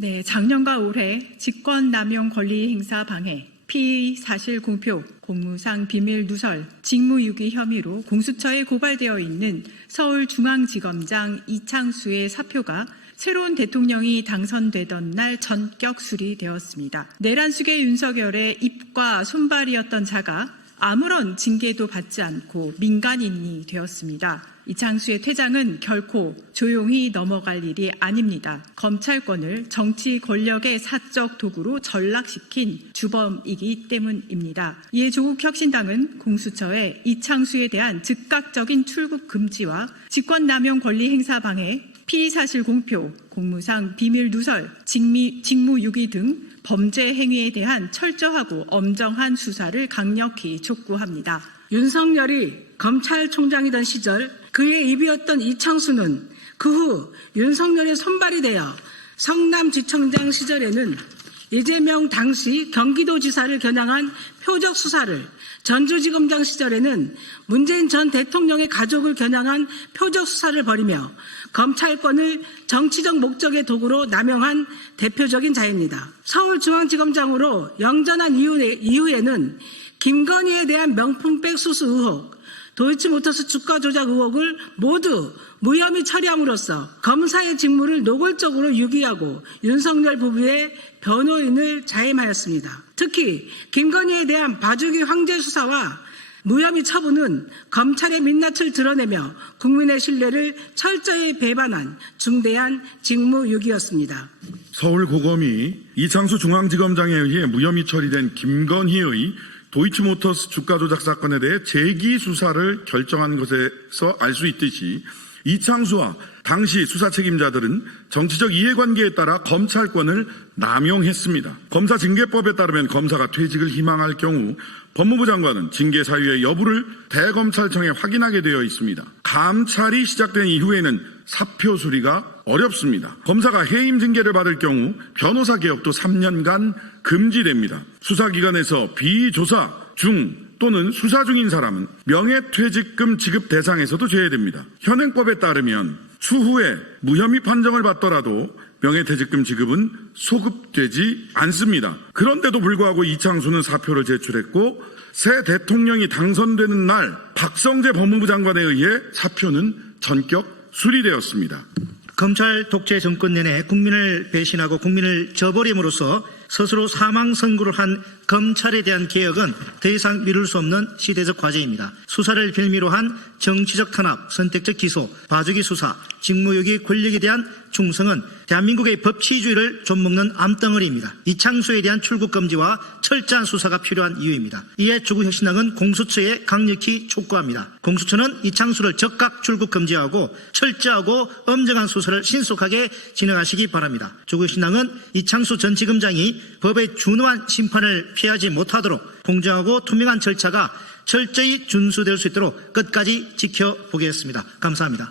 네, 작년과 올해 직권남용 권리행사 방해, 피의 사실 공표, 공무상 비밀 누설, 직무유기 혐의로 공수처에 고발되어 있는 서울중앙지검장 이창수의 사표가 새로운 대통령이 당선되던 날 전격 수리되었습니다. 내란숙의 윤석열의 입과 손발이었던 자가 아무런 징계도 받지 않고 민간인이 되었습니다. 이창수의 퇴장은 결코 조용히 넘어갈 일이 아닙니다. 검찰권을 정치 권력의 사적 도구로 전락시킨 주범이기 때문입니다. 이에 조국혁신당은 공수처에 이창수에 대한 즉각적인 출국 금지와 직권남용 권리 행사 방해, 피의사실 공표, 공무상 비밀 누설, 직무유기 등 범죄 행위에 대한 철저하고 엄정한 수사를 강력히 촉구합니다. 윤석열이 검찰총장이던 시절 그의 입이었던 이창수는 그 후 윤석열의 손발이 되어 성남지청장 시절에는 이재명 당시 경기도지사를 겨냥한 표적 수사를, 전주지검장 시절에는 문재인 전 대통령의 가족을 겨냥한 표적 수사를 벌이며 검찰권을 정치적 목적의 도구로 남용한 대표적인 자입니다. 서울중앙지검장으로 영전한 이후에는 김건희에 대한 명품백 수수 의혹, 도이치모터스 주가 조작 의혹을 모두 무혐의 처리함으로써 검사의 직무를 노골적으로 유기하고 윤석열 부부의 변호인을 자임하였습니다. 특히 김건희에 대한 봐주기 황제 수사와 무혐의 처분은 검찰의 민낯을 드러내며 국민의 신뢰를 철저히 배반한 중대한 직무유기였습니다. 서울고검이 이창수 중앙지검장에 의해 무혐의 처리된 김건희의 도이치모터스 주가 조작 사건에 대해 재기 수사를 결정한 것에서 알 수 있듯이 이창수와 당시 수사 책임자들은 정치적 이해관계에 따라 검찰권을 남용했습니다. 검사징계법에 따르면 검사가 퇴직을 희망할 경우 법무부 장관은 징계 사유의 여부를 대검찰청에 확인하게 되어 있습니다. 감찰이 시작된 이후에는 사표 수리가 어렵습니다. 검사가 해임 징계를 받을 경우 변호사 개업도 3년간 금지됩니다. 수사기관에서 비조사 중 또는 수사 중인 사람은 명예퇴직금 지급 대상에서도 제외됩니다. 현행법에 따르면 추후에 무혐의 판정을 받더라도 명예퇴직금 지급은 소급되지 않습니다. 그런데도 불구하고 이창수는 사표를 제출했고 새 대통령이 당선되는 날 박성재 법무부 장관에 의해 사표는 전격 수리되었습니다. 검찰 독재 정권 내내 국민을 배신하고 국민을 저버림으로써 스스로 사망 선고를 한 검찰에 대한 개혁은 더 이상 미룰 수 없는 시대적 과제입니다. 수사를 빌미로 한 정치적 탄압, 선택적 기소, 봐주기 수사, 직무유기 권력에 대한 충성은 대한민국의 법치주의를 좀먹는 암덩어리입니다. 이창수에 대한 출국 금지와 철저한 수사가 필요한 이유입니다. 이에 조국혁신당은 공수처에 강력히 촉구합니다. 공수처는 이창수를 즉각 출국 금지하고 철저하고 엄정한 수사를 신속하게 진행하시기 바랍니다. 조국혁신당은 이창수 전 지검장이 법에 준엄한 심판을 피하지 못하도록 공정하고 투명한 절차가 철저히 준수될 수 있도록 끝까지 지켜보겠습니다. 감사합니다.